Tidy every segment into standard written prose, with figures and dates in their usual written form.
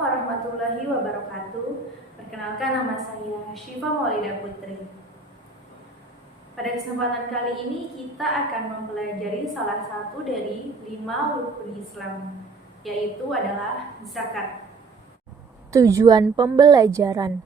warahmatullahi wabarakatuh. Perkenalkan, nama saya Syifa Maulida Putri. Pada kesempatan kali ini kita akan mempelajari salah satu dari 5 rukun Islam, yaitu adalah zakat. Tujuan pembelajaran.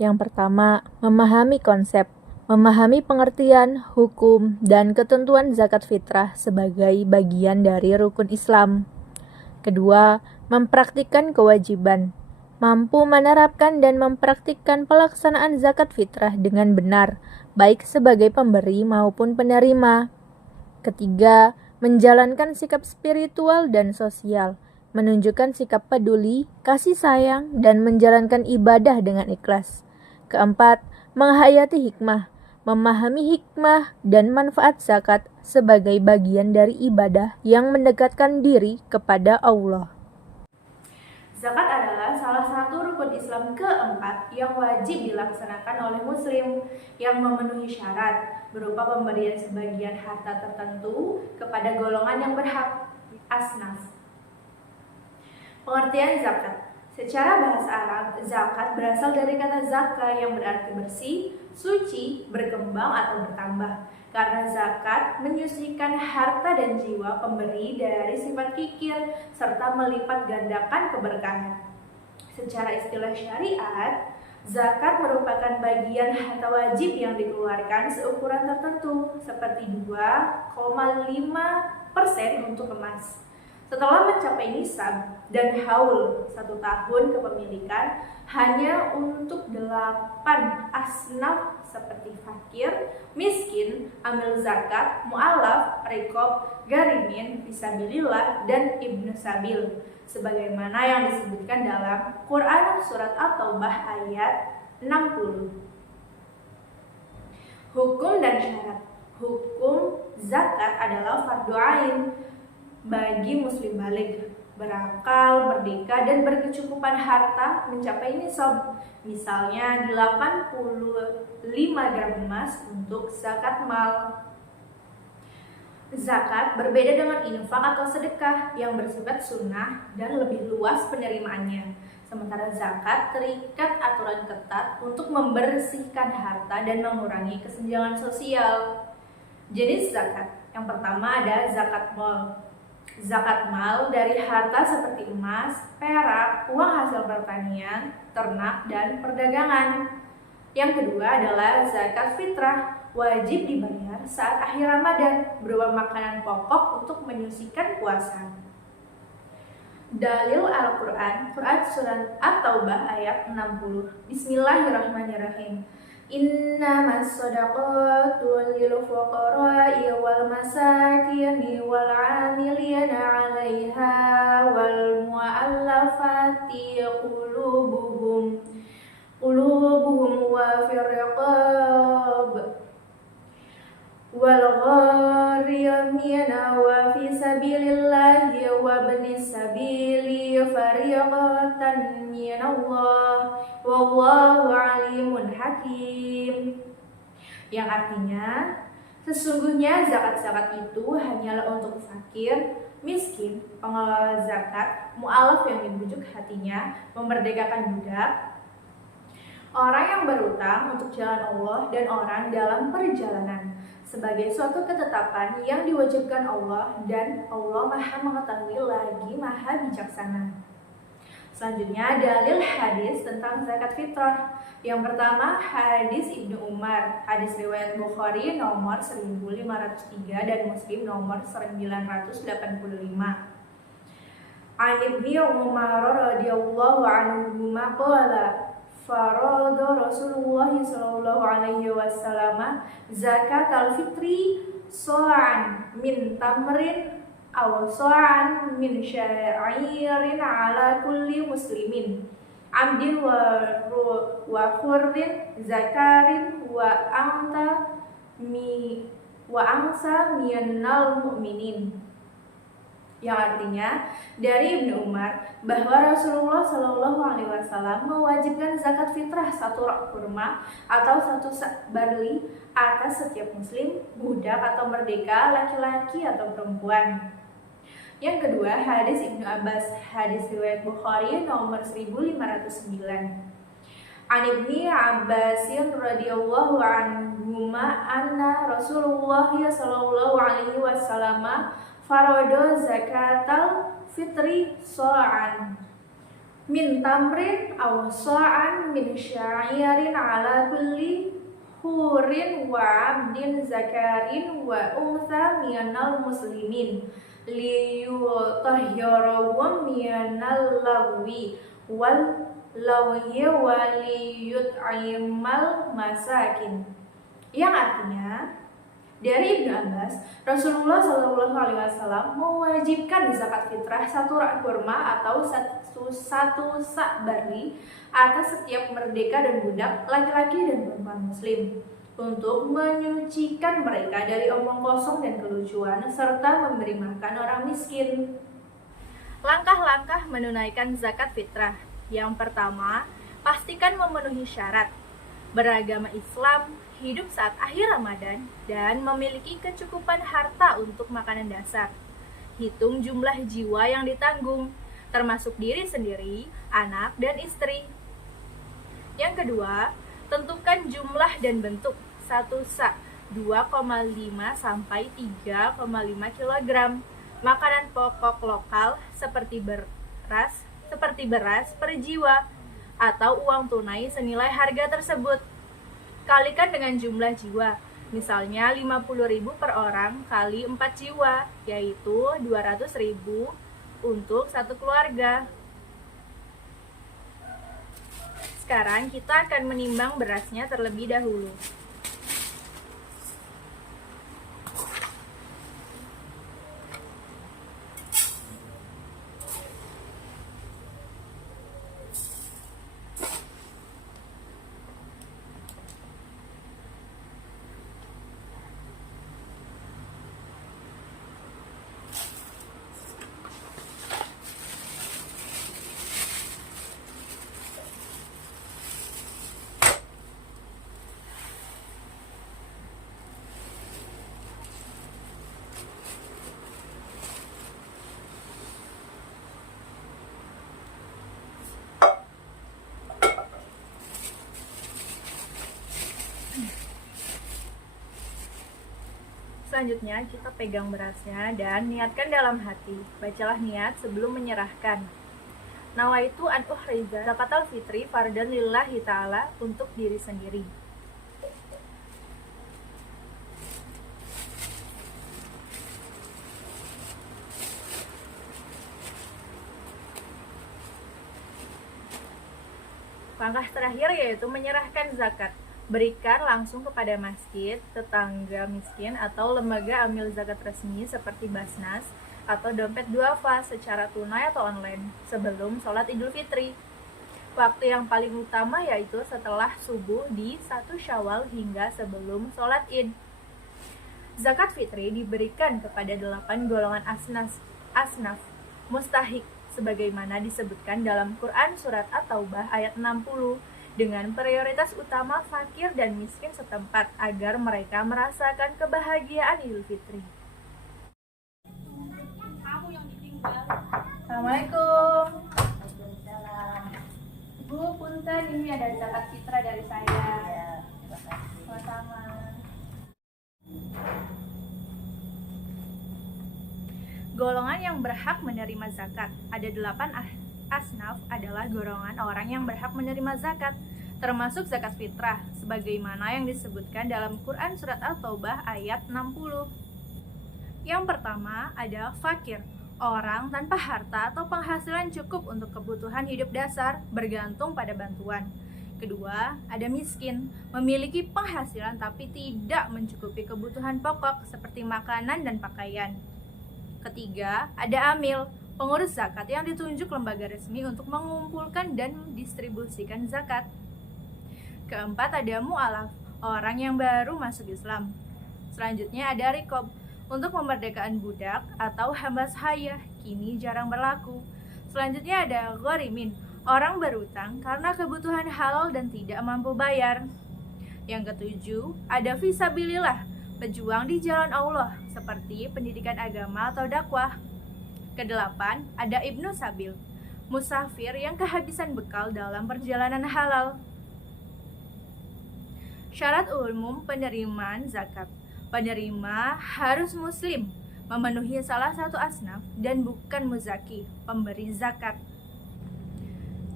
Yang pertama, memahami konsep, memahami pengertian, hukum, dan ketentuan zakat fitrah sebagai bagian dari rukun Islam. Kedua, mempraktikkan kewajiban, mampu menerapkan dan mempraktikkan pelaksanaan zakat fitrah dengan benar, baik sebagai pemberi maupun penerima. Ketiga, menjalankan sikap spiritual dan sosial, menunjukkan sikap peduli, kasih sayang, dan menjalankan ibadah dengan ikhlas. Keempat, menghayati hikmah, memahami hikmah dan manfaat zakat sebagai bagian dari ibadah yang mendekatkan diri kepada Allah. Zakat adalah salah satu rukun Islam keempat yang wajib dilaksanakan oleh Muslim yang memenuhi syarat berupa pemberian sebagian harta tertentu kepada golongan yang berhak, asnaf. Pengertian zakat. Secara bahasa Arab, zakat berasal dari kata zaka yang berarti bersih, suci, berkembang atau bertambah. Karena zakat menyucikan harta dan jiwa pemberi dari sifat kikir serta melipat gandakan keberkahan. Secara istilah syariat, zakat merupakan bagian harta wajib yang dikeluarkan seukuran tertentu seperti 2,5% untuk emas. Setelah mencapai nisab dan haul 1 tahun kepemilikan, hanya untuk 8 asnaf seperti fakir, miskin, amil zakat, mu'alaf, riqab, garimin, fisabilillah, dan ibnu sabil, sebagaimana yang disebutkan dalam Quran Surat At-Taubah ayat 60. Hukum dan syarat. Hukum zakat adalah fardu ain bagi muslim baligh, berakal, merdeka, dan berkecukupan harta mencapai nisab, misalnya 85 gram emas untuk zakat mal. Zakat berbeda dengan infak atau sedekah yang bersifat sunnah dan lebih luas penerimaannya. Sementara zakat terikat aturan ketat untuk membersihkan harta dan mengurangi kesenjangan sosial. Jenis zakat. Yang pertama ada zakat mal. Zakat mal dari harta seperti emas, perak, uang hasil pertanian, ternak, dan perdagangan. Yang kedua adalah zakat fitrah, wajib dibayar saat akhir Ramadan berupa makanan pokok untuk menyucikan puasa. Dalil Al-Quran, Quran Surat At-Taubah ayat 60. Bismillahirrahmanirrahim. Innamas shadaqatu lil fuqara'i wal masakini wal 'amilina 'alaiha wal mu'allafati qulubuhum wa fir riqab wal gharimina wa fi sabilillahi wa ibnis sabili fariqatan minallah wallahu alimun hakim. Yang artinya, sesungguhnya zakat-zakat itu hanyalah untuk fakir, miskin, pengelola zakat, mu'alaf yang dibujuk hatinya, memerdekakan budak, orang yang berutang untuk jalan Allah, dan orang dalam perjalanan, sebagai suatu ketetapan yang diwajibkan Allah, dan Allah Maha Mengetahui lagi Maha Bijaksana. Selanjutnya, dalil hadis tentang zakat fitrah. Yang pertama, hadis Ibnu Umar, hadis riwayat Bukhari nomor 1503 dan Muslim nomor 985. An Ibnu Umar radhiyallahu anhu qala farada Rasulullah sallallahu alaihi wasallam zakat al-fitri so'an min tamrin aw so'an min sya'irin ala kulli muslimin amdin wa khurrin zakarin wa angsa minal mu'minin. Yang artinya dari Ibnu Umar bahwa Rasulullah Shallallahu Alaihi Wasallam mewajibkan zakat fitrah 1 rak kurma atau 1 sak barli atas setiap muslim, budak atau merdeka, laki-laki atau perempuan. Yang kedua, hadis Ibnu Abbas, hadis riwayat Bukhari nomor 1509. An Ibni Abbasin radhiyallahu anhuma anna Rasulullah sallallahu alaihi wasallam farada zakatal fitri sa'an min tamrin aw sa'an min sya'irin ala kulli hurin wa abdin zakarin wa untha minal muslimin liyutahhirahum minal lagwi wal lawhi waliyut'imal masakin, yang artinya dari Ibnu Abbas, Rasulullah Shallallahu Alaihi Wasallam mewajibkan zakat fitrah 1 rak kurma atau satu sak barli atas setiap merdeka dan budak, laki-laki dan perempuan muslim, untuk menyucikan mereka dari omong kosong dan kelucuan serta memberi makan orang miskin. Langkah-langkah menunaikan zakat fitrah. Yang pertama, pastikan memenuhi syarat beragama Islam, hidup saat akhir Ramadan, dan memiliki kecukupan harta untuk makanan dasar. Hitung jumlah jiwa yang ditanggung, termasuk diri sendiri, anak, dan istri. Yang kedua, tentukan jumlah dan bentuk 1 sak 2,5 sampai 3,5 kg makanan pokok lokal seperti beras per jiwa atau uang tunai senilai harga tersebut. Kalikan dengan jumlah jiwa, misalnya 50.000 per orang kali 4 jiwa, yaitu 200.000 untuk satu keluarga. Sekarang kita akan menimbang berasnya terlebih dahulu. Selanjutnya kita pegang berasnya dan niatkan dalam hati. Bacalah niat sebelum menyerahkan. Nawaitu an uhriza zakatal fitri fardan lillahi ta'ala, untuk diri sendiri. Langkah terakhir yaitu menyerahkan zakat. Berikan langsung kepada masjid, tetangga miskin, atau lembaga amil zakat resmi seperti Basnas atau dompet duafa secara tunai atau online sebelum sholat Idul Fitri. Waktu yang paling utama yaitu setelah subuh di 1 Syawal hingga sebelum sholat Id. Zakat fitri diberikan kepada 8 golongan asnaf mustahik sebagaimana disebutkan dalam Quran Surat At-Taubah ayat 60, dengan prioritas utama fakir dan miskin setempat agar mereka merasakan kebahagiaan Idul Fitri. Assalamualaikum. Bu, punten, ini ada zakat fitrah dari saya. Sama-sama. Golongan yang berhak menerima zakat. Ada 8 asnaf adalah golongan orang yang berhak menerima zakat, termasuk zakat fitrah, sebagaimana yang disebutkan dalam Quran Surat At-Taubah ayat 60. Yang pertama ada fakir, orang tanpa harta atau penghasilan cukup untuk kebutuhan hidup dasar, bergantung pada bantuan. Kedua, ada miskin, memiliki penghasilan tapi tidak mencukupi kebutuhan pokok seperti makanan dan pakaian. Ketiga, ada amil, pengurus zakat yang ditunjuk lembaga resmi untuk mengumpulkan dan mendistribusikan zakat. Keempat, ada mu'alaf, orang yang baru masuk Islam. Selanjutnya ada rikob, untuk memerdekakan budak atau hamba sahaya, kini jarang berlaku. Selanjutnya ada ghorimin, orang berutang karena kebutuhan halal dan tidak mampu bayar. Yang ketujuh, ada fisabilillah, pejuang di jalan Allah, seperti pendidikan agama atau dakwah. Kedelapan, ada Ibnu Sabil, musafir yang kehabisan bekal dalam perjalanan halal. Syarat umum penerimaan zakat. Penerima harus muslim, memenuhi salah satu asnaf dan bukan muzaki, pemberi zakat.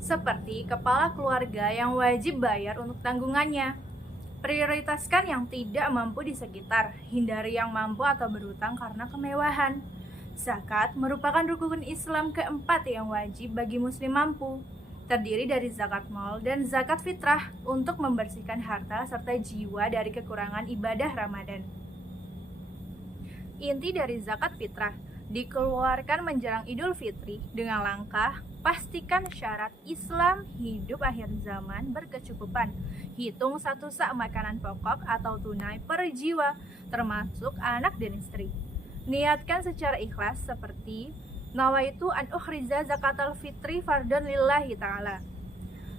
Seperti kepala keluarga yang wajib bayar untuk tanggungannya. Prioritaskan yang tidak mampu di sekitar, hindari yang mampu atau berhutang karena kemewahan. Zakat merupakan rukun Islam keempat yang wajib bagi muslim mampu. Terdiri dari zakat mal dan zakat fitrah untuk membersihkan harta serta jiwa dari kekurangan ibadah Ramadan. Inti dari zakat fitrah dikeluarkan menjelang Idul Fitri dengan langkah pastikan syarat Islam hidup akhir zaman berkecukupan. Hitung satu sak makanan pokok atau tunai per jiwa, termasuk anak dan istri. Niatkan secara ikhlas seperti nawaitu an ukhriza zakatal fitri fardhan lillahi ta'ala.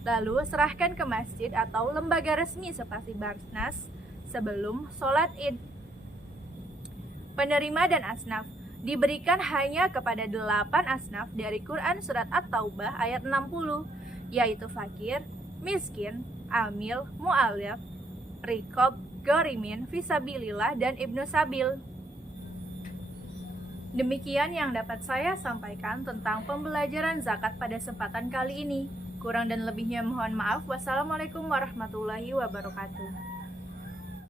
Lalu serahkan ke masjid atau lembaga resmi seperti Basnas sebelum sholat id. Penerima dan asnaf diberikan hanya kepada 8 asnaf dari Quran Surat At-Taubah ayat 60, yaitu fakir, miskin, amil, mu'alaf, rikob, gorimin, fisabilillah, dan ibnu sabil. Demikian yang dapat saya sampaikan tentang pembelajaran zakat pada kesempatan kali ini. Kurang dan lebihnya mohon maaf. Wassalamualaikum warahmatullahi wabarakatuh.